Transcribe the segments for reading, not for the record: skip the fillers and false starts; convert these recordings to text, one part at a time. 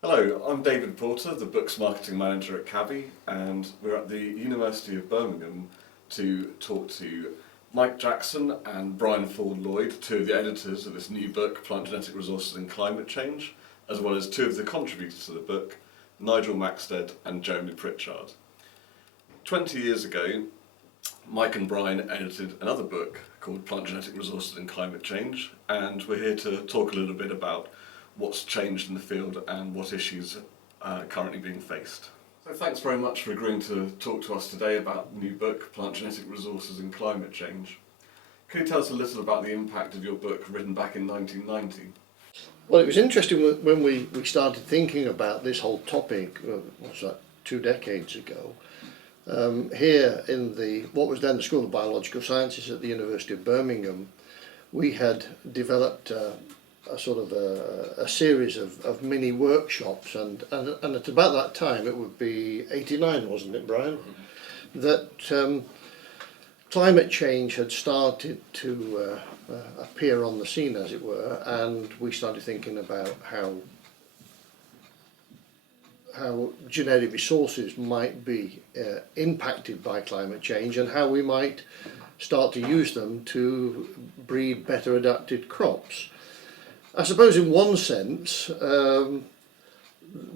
Hello, I'm David Porter, the Books Marketing Manager at CABI, and we're at the University of Birmingham to talk to Mike Jackson and Brian Ford-Lloyd, two of the editors of this new book, Plant Genetic Resources and Climate Change, as well as two of the contributors to the book, Nigel Maxted and Jeremy Pritchard. 20 years ago, Mike and Brian edited another book called Plant Genetic Resources and Climate Change, and we're here to talk a little bit about what's changed in the field and what issues are currently being faced. So thanks very much for agreeing to talk to us today about the new book, Plant Genetic Resources and Climate Change. Can you tell us a little about the impact of your book written back in 1990? Well, it was interesting when we started thinking about this whole topic, what's that, 2 decades ago. Here in what was then the School of Biological Sciences at the University of Birmingham, we had developed a series of mini workshops, and at about that time, it would be 89, wasn't it, Brian? That climate change had started to appear on the scene, as it were, and we started thinking about how genetic resources might be impacted by climate change and how we might start to use them to breed better adapted crops. I suppose in one sense, the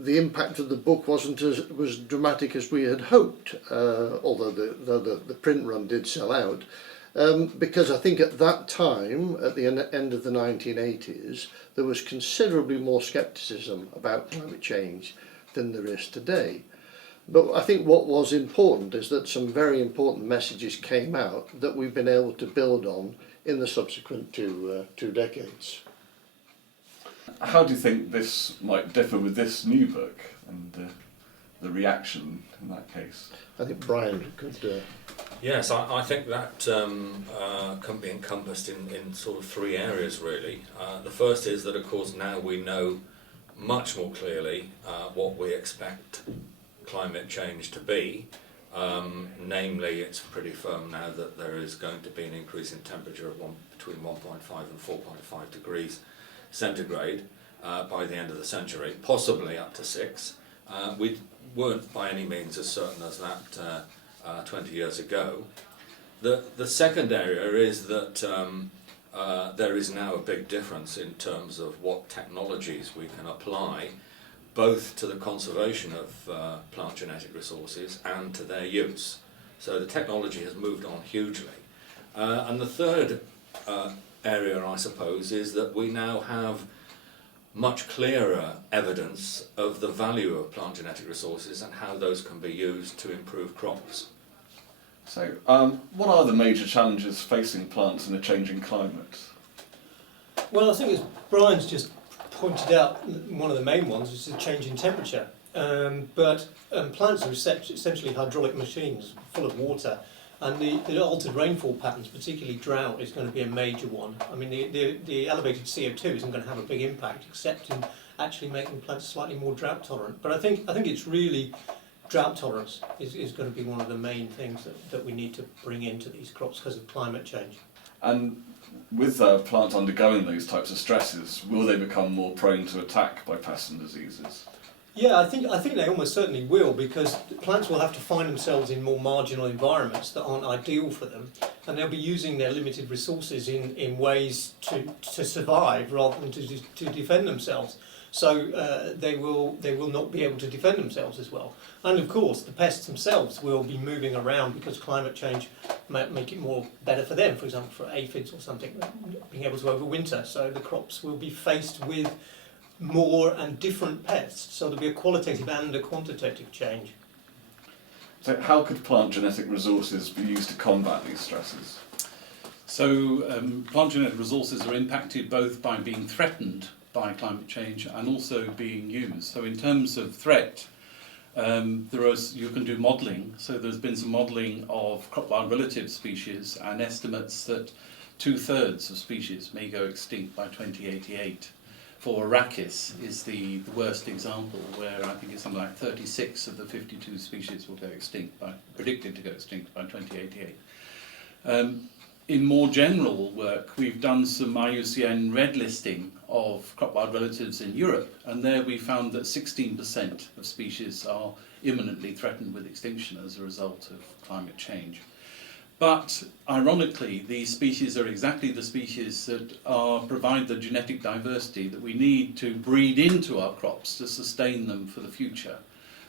impact of the book wasn't as dramatic as we had hoped, although the print run did sell out, because I think at that time, at the end of the 1980s, there was considerably more scepticism about climate change than there is today. But I think what was important is that some very important messages came out that we've been able to build on in the subsequent two decades. How do you think this might differ with this new book and the reaction in that case? I think Brian could... Yes, I think that can be encompassed in sort of 3 areas really. The first is that of course now we know much more clearly what we expect climate change to be. Namely, it's pretty firm now that there is going to be an increase in temperature of between 1.5 and 4.5 degrees centigrade by the end of the century, possibly up to 6. We weren't by any means as certain as that 20 years ago. The second area is that there is now a big difference in terms of what technologies we can apply both to the conservation of plant genetic resources and to their use. So the technology has moved on hugely. And the third area, I suppose, is that we now have much clearer evidence of the value of plant genetic resources and how those can be used to improve crops. So, what are the major challenges facing plants in a changing climate? Well, I think as Brian's just pointed out, one of the main ones is the change in temperature. But plants are essentially hydraulic machines full of water, and the altered rainfall patterns, particularly drought, is going to be a major one. I mean, the elevated CO2 isn't going to have a big impact, except in actually making plants slightly more drought tolerant. But I think it's really drought tolerance is going to be one of the main things that we need to bring into these crops because of climate change. And with plants undergoing those types of stresses, will they become more prone to attack by pests and diseases? Yeah, I think they almost certainly will, because plants will have to find themselves in more marginal environments that aren't ideal for them, and they'll be using their limited resources in ways to survive rather than to defend themselves. So they will not be able to defend themselves as well. And of course, the pests themselves will be moving around because climate change might make it more better for them. For example, for aphids or something, being able to overwinter. So the crops will be faced with more and different pests. So there'll be a qualitative and a quantitative change. So how could plant genetic resources be used to combat these stresses? So plant genetic resources are impacted both by being threatened by climate change and also being used. So in terms of threat, you can do modelling. So there's been some modelling of crop-wild relative species and estimates that 2/3 of species may go extinct by 2088. For arachis is the worst example, where I think it's something like 36 of the 52 species will go extinct, predicted to go extinct by 2088. In more general work, we've done some IUCN red listing of crop wild relatives in Europe, and there we found that 16% of species are imminently threatened with extinction as a result of climate change. But ironically, these species are exactly the species that provide the genetic diversity that we need to breed into our crops to sustain them for the future.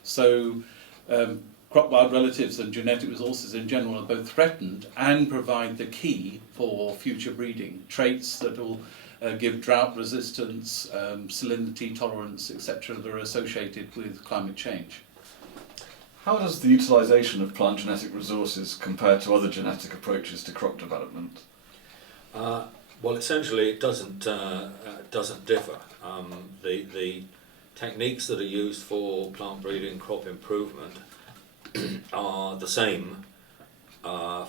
So crop wild relatives and genetic resources in general are both threatened and provide the key for future breeding. Traits that will give drought resistance, salinity tolerance, etc. that are associated with climate change. How does the utilisation of plant genetic resources compare to other genetic approaches to crop development? Well, essentially, it doesn't differ. The techniques that are used for plant breeding, crop improvement, are the same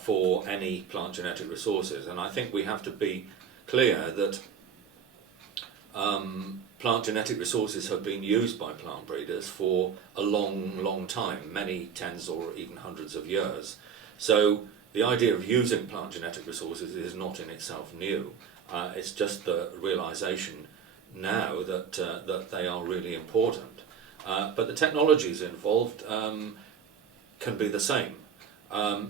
for any plant genetic resources, and I think we have to be clear that plant genetic resources have been used by plant breeders for a long time, many tens or even hundreds of years. So the idea of using plant genetic resources is not in itself new. It's just the realization now that they are really important. But the technologies involved can be the same,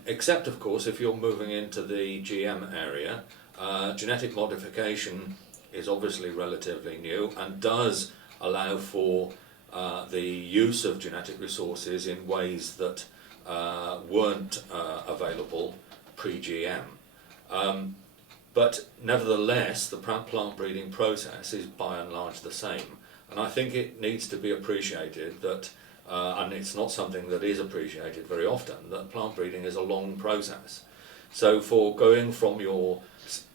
except of course if you're moving into the GM area. Genetic modification is obviously relatively new and does allow for the use of genetic resources in ways that weren't available pre-GM. But nevertheless, the plant breeding process is by and large the same. And I think it needs to be appreciated that, and it's not something that is appreciated very often, that plant breeding is a long process. So for going from your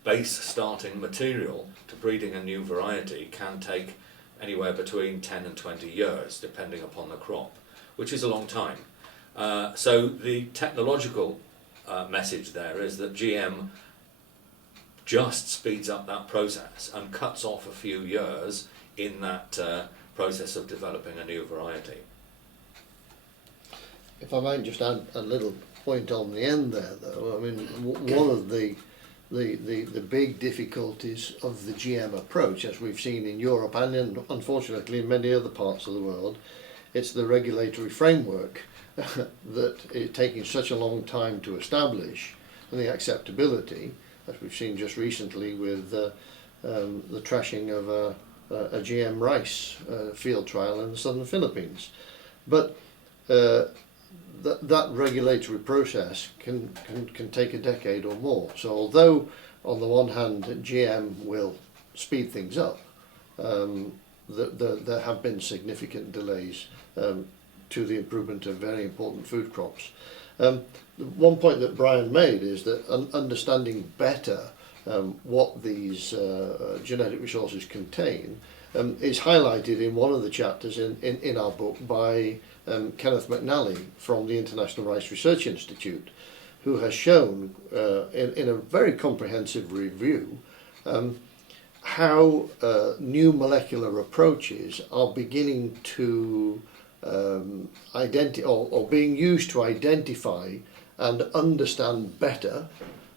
base starting material to breeding a new variety can take anywhere between 10 and 20 years, depending upon the crop, which is a long time. So the technological message there is that GM just speeds up that process and cuts off a few years in that process of developing a new variety. If I might just add a little point on the end there, though, I mean, one of the big difficulties of the GM approach, as we've seen in Europe and unfortunately in many other parts of the world, it's the regulatory framework that is taking such a long time to establish, and the acceptability, as we've seen just recently with the trashing of a GM rice field trial in the southern Philippines. But that regulatory process can take a decade or more. So although on the one hand GM will speed things up, there have been significant delays to the improvement of very important food crops. One point that Brian made is that understanding better what these genetic resources contain is highlighted in one of the chapters in our book by Kenneth McNally from the International Rice Research Institute, who has shown in a very comprehensive review how new molecular approaches are beginning to identify or being used to identify and understand better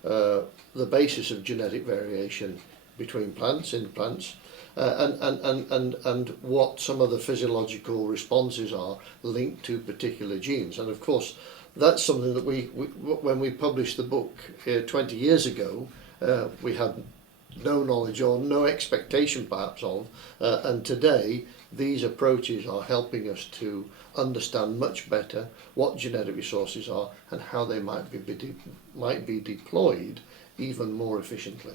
the basis of genetic variation between plants, in plants, and what some of the physiological responses are linked to particular genes. And of course, that's something that we when we published the book 20 years ago, we had no knowledge or no expectation perhaps of, and today these approaches are helping us to understand much better what genetic resources are and how they might be deployed even more efficiently.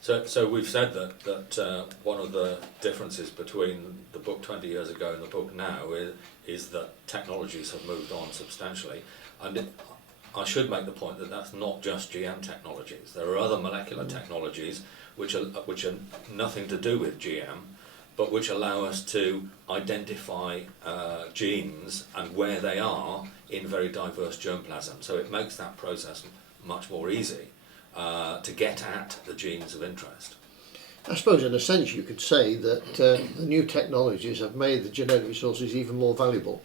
So we've said that one of the differences between the book 20 years ago and the book now is that technologies have moved on substantially. And I should make the point that that's not just GM technologies. There are other molecular technologies which are nothing to do with GM, but which allow us to identify genes and where they are in very diverse germplasm. So it makes that process much more easy to get at the genes of interest. I suppose in a sense you could say that the new technologies have made the genetic resources even more valuable.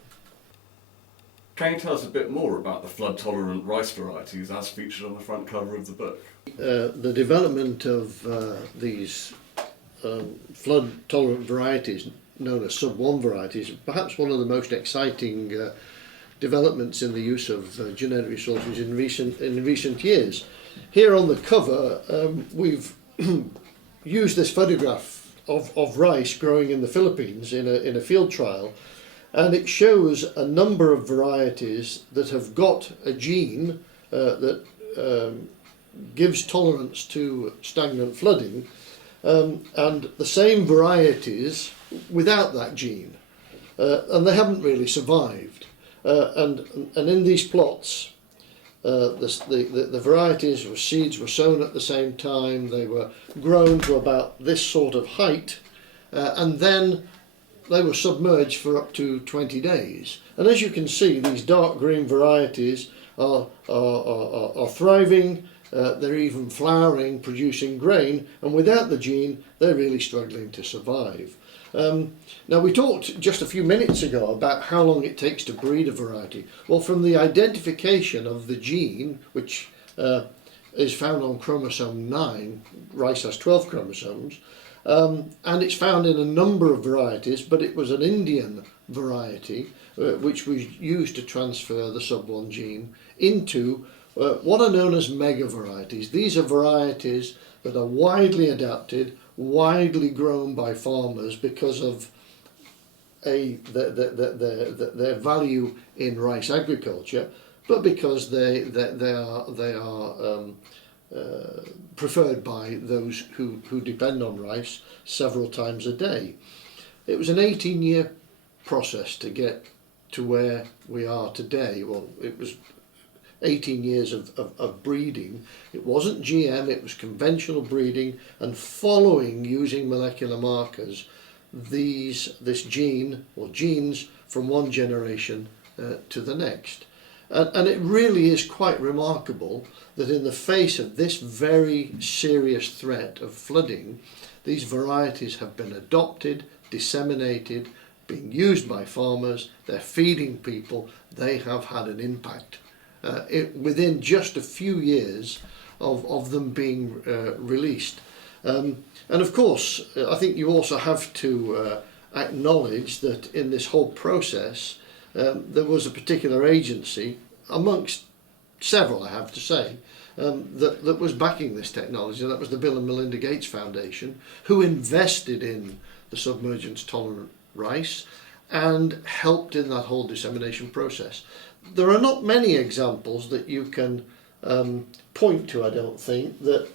Can you tell us a bit more about the flood-tolerant rice varieties as featured on the front cover of the book? The development of these flood-tolerant varieties, known as sub-1 varieties, perhaps one of the most exciting developments in the use of genetic resources in recent years. Here on the cover, we've used this photograph of rice growing in the Philippines in a field trial, and it shows a number of varieties that have got a gene that gives tolerance to stagnant flooding, and the same varieties without that gene, and they haven't really survived. And in these plots, the varieties or seeds were sown at the same time. They were grown to about this sort of height, and then they were submerged for up to 20 days. And as you can see, these dark green varieties are thriving. They're even flowering, producing grain, and without the gene, they're really struggling to survive. Now, we talked just a few minutes ago about how long it takes to breed a variety. Well, from the identification of the gene, which is found on chromosome 9, rice has 12 chromosomes, and it's found in a number of varieties, but it was an Indian variety which was used to transfer the sub-1 gene into what are known as mega varieties. These are varieties that are widely adapted, widely grown by farmers because of their value in rice agriculture, but because they are preferred by those who depend on rice several times a day. It was an 18-year process to get to where we are today. Well, it was 18 years of breeding. It wasn't GM, it was conventional breeding, and following, using molecular markers, this gene or genes from one generation to the next. And it really is quite remarkable that in the face of this very serious threat of flooding, these varieties have been adopted, disseminated, being used by farmers, they're feeding people, they have had an impact. Within just a few years of them being released. And of course, I think you also have to acknowledge that in this whole process, there was a particular agency, amongst several I have to say, that was backing this technology, and that was the Bill and Melinda Gates Foundation, who invested in the submergence tolerant rice and helped in that whole dissemination process. There are not many examples that you can point to, I don't think, that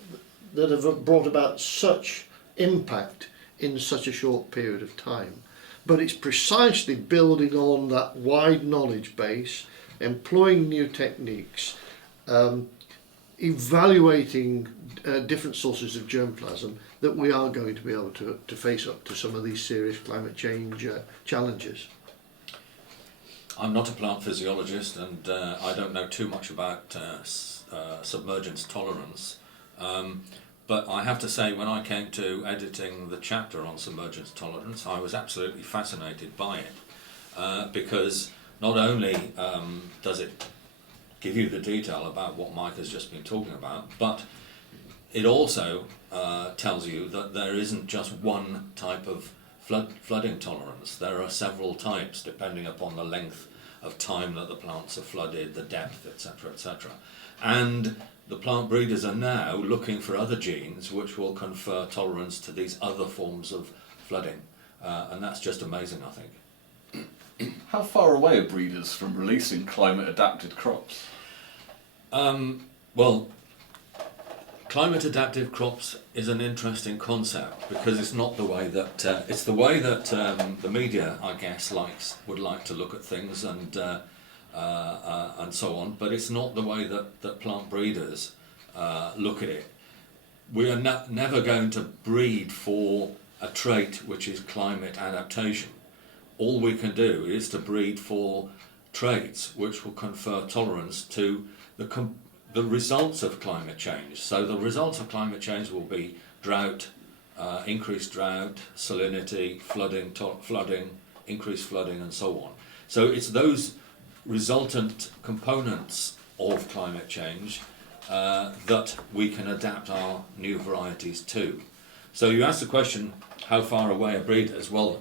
have brought about such impact in such a short period of time. But it's precisely building on that wide knowledge base, employing new techniques, evaluating different sources of germplasm, that we are going to be able to face up to some of these serious climate change challenges. I'm not a plant physiologist, and I don't know too much about submergence tolerance, but I have to say, when I came to editing the chapter on submergence tolerance, I was absolutely fascinated by it, because not only does it give you the detail about what Mike has just been talking about, but it also tells you that there isn't just one type of flooding tolerance. There are several types depending upon the length of time that the plants are flooded, the depth, etc., etc. And the plant breeders are now looking for other genes which will confer tolerance to these other forms of flooding, and that's just amazing, I think. How far away are breeders from releasing climate-adapted crops? Well, climate adaptive crops is an interesting concept because it's not the way that it's the way that the media, I guess, would like to look at things and so on. But it's not the way that plant breeders look at it. We are never going to breed for a trait which is climate adaptation. All we can do is to breed for traits which will confer tolerance to the results of climate change. So the results of climate change will be drought, increased drought, salinity, flooding, increased flooding, and so on. So it's those resultant components of climate change that we can adapt our new varieties to. So you asked the question, how far away are breeders? Well,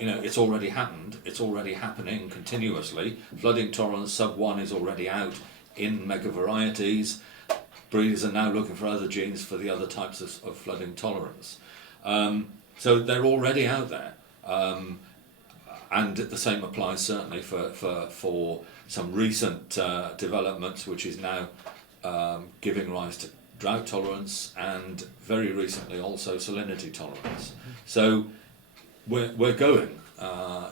you know, it's already happened. It's already happening continuously. Flooding tolerance sub 1 is already out in mega varieties. Breeders are now looking for other genes for the other types of flooding tolerance. So they're already out there. And the same applies certainly for some recent developments, which is now giving rise to drought tolerance and very recently also salinity tolerance. So we're going,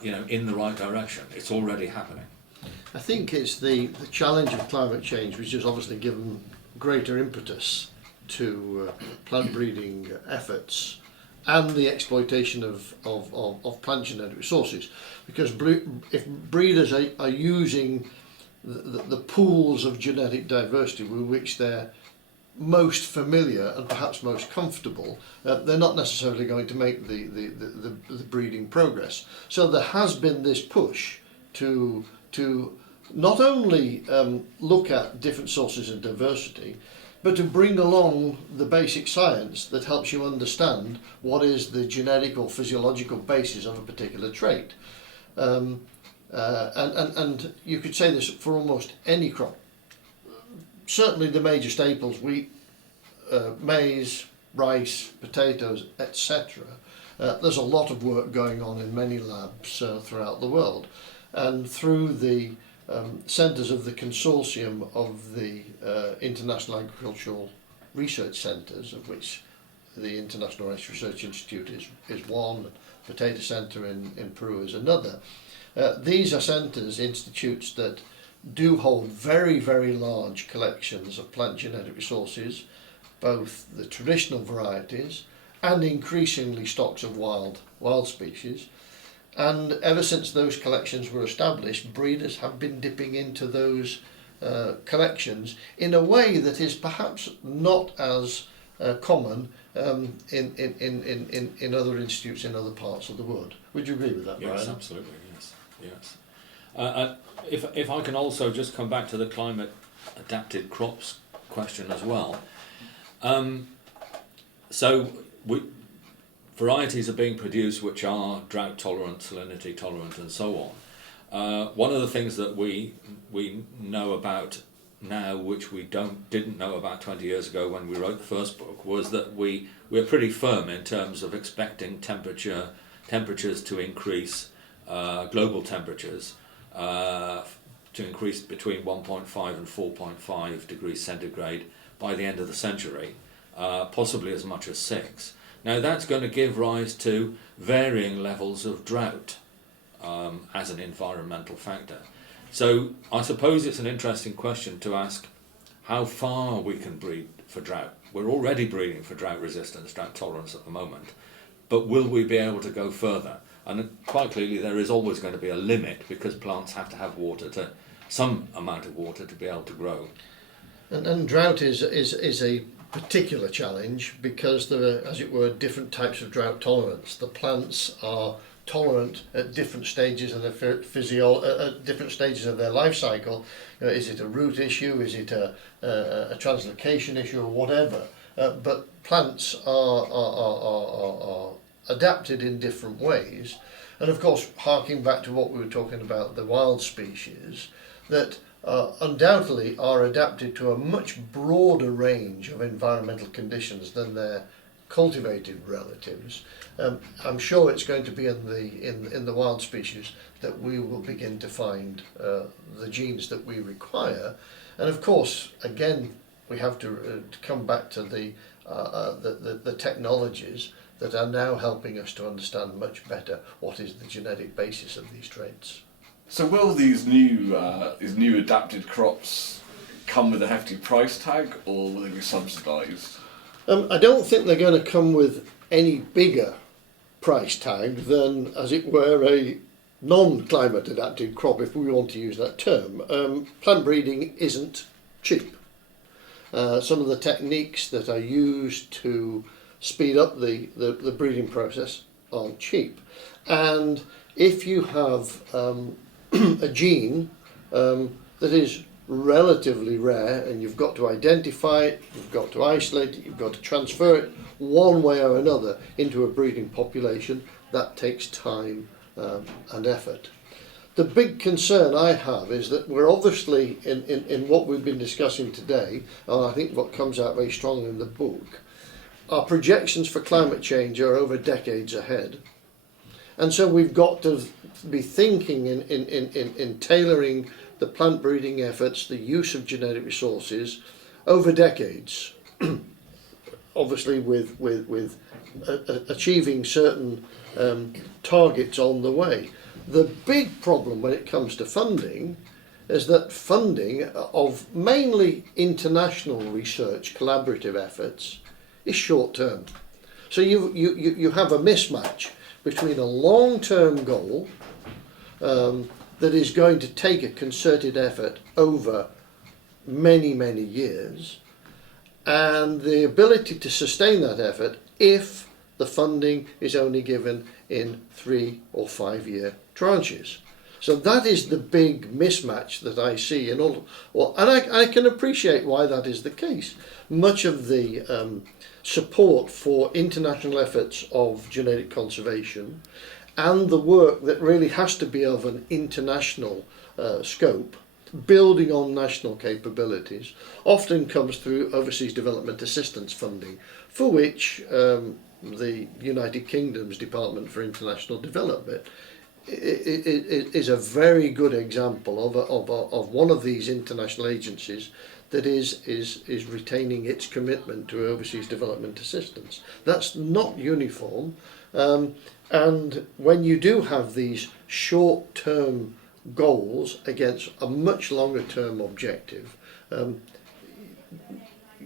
you know, in the right direction. It's already happening. I think it's the challenge of climate change, which has obviously given greater impetus to plant breeding efforts and the exploitation of plant genetic resources, because if breeders are using the pools of genetic diversity with which they're most familiar and perhaps most comfortable, they're not necessarily going to make the breeding progress. So there has been this push to not only look at different sources of diversity, but to bring along the basic science that helps you understand what is the genetic or physiological basis of a particular trait. And you could say this for almost any crop. Certainly the major staples, wheat, maize, rice, potatoes, etc. There's a lot of work going on in many labs throughout the world. And through the centres of the consortium of the International Agricultural Research Centres, of which the International Rice Research Institute is one, Potato Centre in Peru is another. These are centres, institutes that do hold very, very large collections of plant genetic resources, both the traditional varieties and increasingly stocks of wild species. And ever since those collections were established, breeders have been dipping into those collections in a way that is perhaps not as common in other institutes in other parts of the world. Would you agree with that, Brian? Yes, absolutely. Yes. If I can also just come back to the climate adapted crops question as well. Varieties are being produced which are drought tolerant, salinity tolerant and so on. One of the things that we know about now, which we didn't know about 20 years ago when we wrote the first book, was that we're pretty firm in terms of expecting temperatures to increase, global temperatures to increase between 1.5 and 4.5 degrees centigrade by the end of the century, possibly as much as 6. Now that's going to give rise to varying levels of drought as an environmental factor. So I suppose it's an interesting question to ask how far we can breed for drought. We're already breeding for drought resistance, drought tolerance at the moment, but will we be able to go further? And quite clearly there is always going to be a limit, because plants have to have some amount of water to be able to grow. And drought is a particular challenge because there are, as it were, different types of drought tolerance. The plants are tolerant at different stages of their at different stages of their life cycle. Is it a root issue? Is it a translocation issue, or whatever? But plants are adapted in different ways, and of course, harking back to what we were talking about, the wild species that undoubtedly are adapted to a much broader range of environmental conditions than their cultivated relatives. I'm sure it's going to be in the wild species that we will begin to find the genes that we require, and of course, again, we have to come back to the technologies that are now helping us to understand much better what is the genetic basis of these traits. So will these new adapted crops come with a hefty price tag, or will they be subsidised? I don't think they're going to come with any bigger price tag than, as it were, a non-climate adapted crop, if we want to use that term. Plant breeding isn't cheap. Some of the techniques that are used to speed up the breeding process aren't cheap. And if you have a gene that is relatively rare, and you've got to identify it, you've got to isolate it, you've got to transfer it one way or another into a breeding population. That takes time and effort. The big concern I have is that we're obviously, in what we've been discussing today, and I think what comes out very strongly in the book, our projections for climate change are over decades ahead. And so we've got to be thinking in tailoring the plant breeding efforts, the use of genetic resources over decades. Obviously with achieving certain targets on the way. The big problem when it comes to funding is that funding of mainly international research collaborative efforts is short term. So you have a mismatch between a long-term goal that is going to take a concerted effort over many, many years, and the ability to sustain that effort if the funding is only given in 3 or 5 year tranches. So that is the big mismatch that I see in all, and I can appreciate why that is the case. Much of the support for international efforts of genetic conservation and the work that really has to be of an international scope, building on national capabilities, often comes through overseas development assistance funding, for which the United Kingdom's Department for International Development is a very good example of one of these international agencies that is retaining its commitment to overseas development assistance. That's not uniform, and when you do have these short-term goals against a much longer-term objective,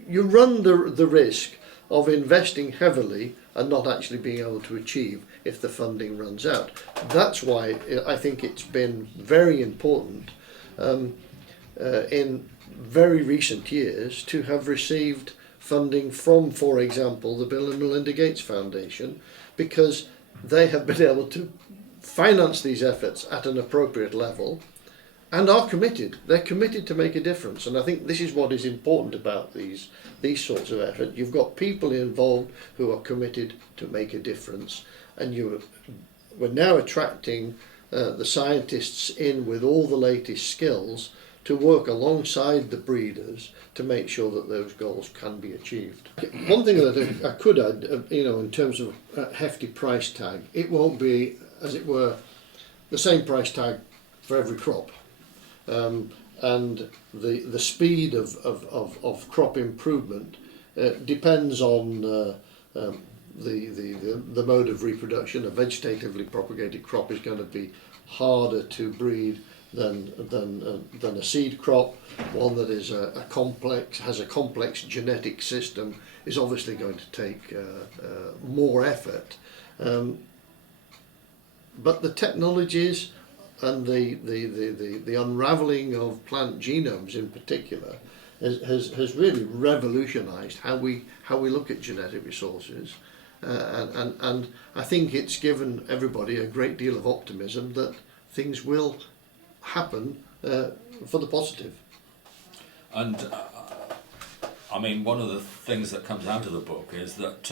you run the risk of investing heavily and not actually being able to achieve if the funding runs out. That's why I think it's been very important in very recent years to have received funding from, for example, the Bill and Melinda Gates Foundation, because they have been able to finance these efforts at an appropriate level and are committed. They're committed to make a difference, and I think this is what is important about these sorts of efforts. You've got people involved who are committed to make a difference, and we're now attracting the scientists in with all the latest skills to work alongside the breeders to make sure that those goals can be achieved. One thing that I could add, in terms of a hefty price tag, it won't be, as it were, the same price tag for every crop. And the speed of crop improvement depends on the mode of reproduction. A vegetatively propagated crop is going to be harder to breed than a seed crop. One that is has a complex genetic system is obviously going to take more effort. But the technologies and the unravelling of plant genomes in particular has really revolutionised how we look at genetic resources, and I think it's given everybody a great deal of optimism that things will happen for the positive. And I mean, one of the things that comes out of the book is that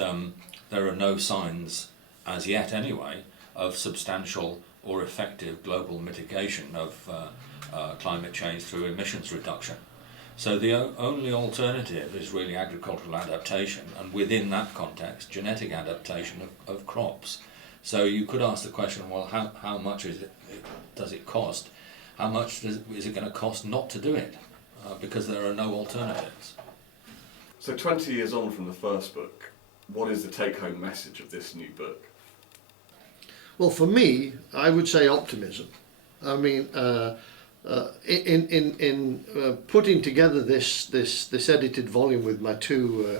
there are no signs, as yet anyway, of substantial or effective global mitigation of climate change through emissions reduction. So the only alternative is really agricultural adaptation, and within that context, genetic adaptation of crops. So you could ask the question, well, how much does it cost? How much is it going to cost not to do it? Because there are no alternatives. So 20 years on from the first book, what is the take-home message of this new book? Well, for me, I would say optimism. I mean, in putting together this edited volume with my two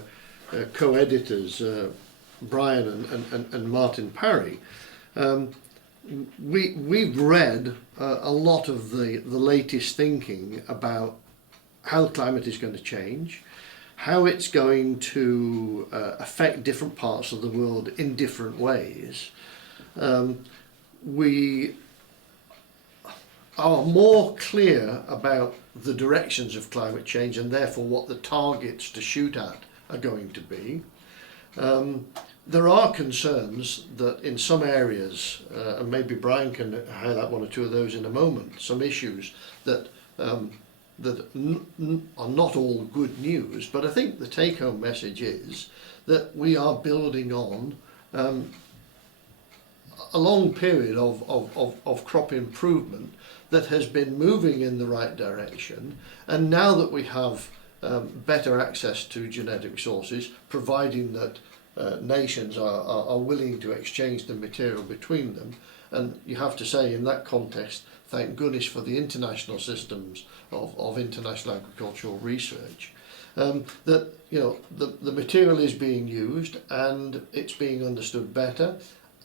co-editors, Brian and Martin Parry, we've read a lot of the latest thinking about how climate is going to change, how it's going to affect different parts of the world in different ways. are more clear about the directions of climate change and therefore what the targets to shoot at are going to be. There are concerns that in some areas, and maybe Brian can highlight one or two of those in a moment, some issues that are not all good news, but I think the take-home message is that we are building on a long period of crop improvement that has been moving in the right direction, and now that we have better access to genetic resources, providing that nations are willing to exchange the material between them, and you have to say in that context, thank goodness for the international systems of international agricultural research, that the material is being used and it's being understood better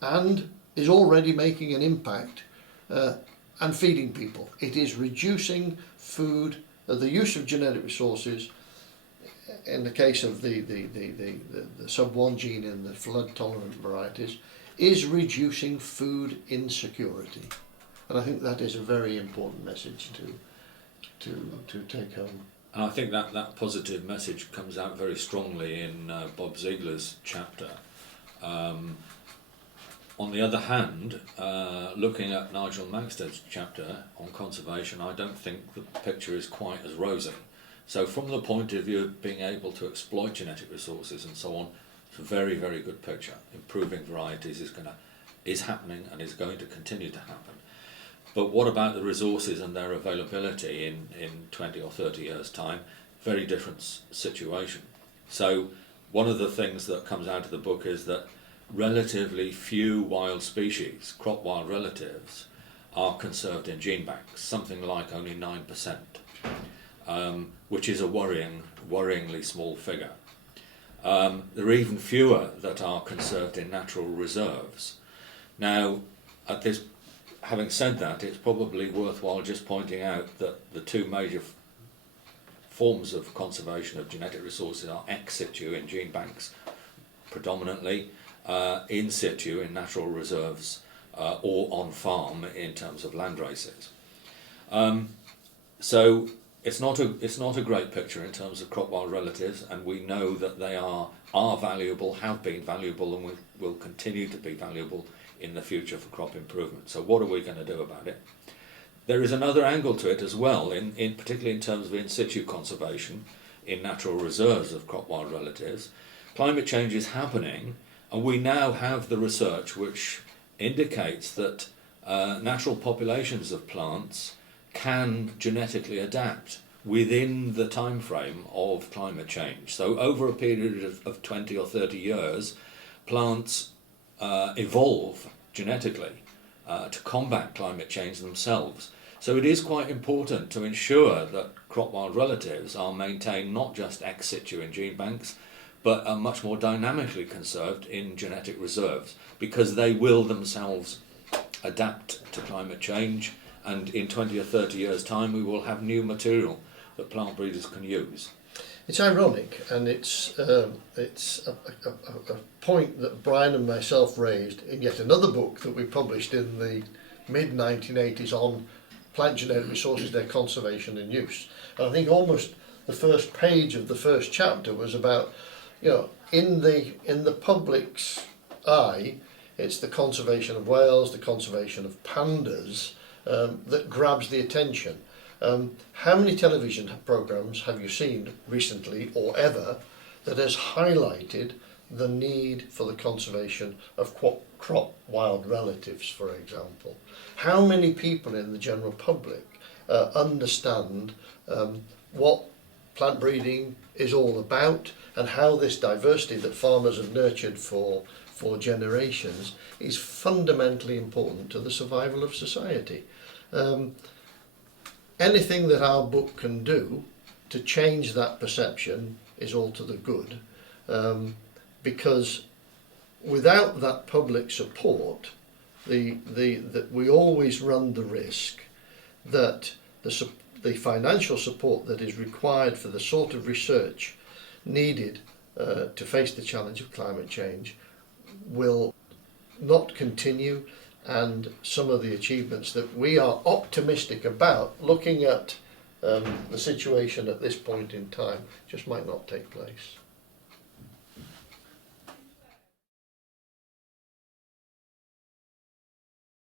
and is already making an impact and feeding people. It is reducing food, the use of genetic resources. In the case of the sub-1 gene in the flood-tolerant varieties, is reducing food insecurity, and I think that is a very important message to take home. And I think that positive message comes out very strongly in Bob Ziegler's chapter. On the other hand, looking at Nigel Maxted's chapter on conservation, I don't think the picture is quite as rosy. So from the point of view of being able to exploit genetic resources and so on, it's a very, very good picture. Improving varieties is happening and is going to continue to happen. But what about the resources and their availability in 20 or 30 years' time? Very different situation. So one of the things that comes out of the book is that relatively few wild species, crop wild relatives, are conserved in gene banks, something like only 9%. Which is a worryingly small figure. There are even fewer that are conserved in natural reserves. Now, having said that, it's probably worthwhile just pointing out that the two major forms of conservation of genetic resources are ex situ in gene banks, predominantly, in situ in natural reserves, or on farm in terms of land races. So it's not a great picture in terms of crop wild relatives, and we know that they are valuable, have been valuable, and will continue to be valuable in the future for crop improvement. So what are we going to do about it? There is another angle to it as well, particularly in terms of in situ conservation in natural reserves of crop wild relatives. Climate change is happening, and we now have the research which indicates that natural populations of plants can genetically adapt within the time frame of climate change. So over a period of 20 or 30 years, plants evolve genetically to combat climate change themselves. So it is quite important to ensure that crop wild relatives are maintained not just ex situ in gene banks, but are much more dynamically conserved in genetic reserves, because they will themselves adapt to climate change, and in 20 or 30 years' time we will have new material that plant breeders can use. It's ironic, and it's a point that Brian and myself raised in yet another book that we published in the mid-1980s on plant genetic resources, their conservation and use. And I think almost the first page of the first chapter was about, in the public's eye, it's the conservation of whales, the conservation of pandas, that grabs the attention. How many television programs have you seen recently or ever that has highlighted the need for the conservation of crop wild relatives, for example? How many people in the general public understand what plant breeding is all about, and how this diversity that farmers have nurtured for generations is fundamentally important to the survival of society? Anything that our book can do to change that perception is all to the good, because without that public support, that we always run the risk that the financial support that is required for the sort of research needed to face the challenge of climate change will not continue, and some of the achievements that we are optimistic about, looking at the situation at this point in time, just might not take place.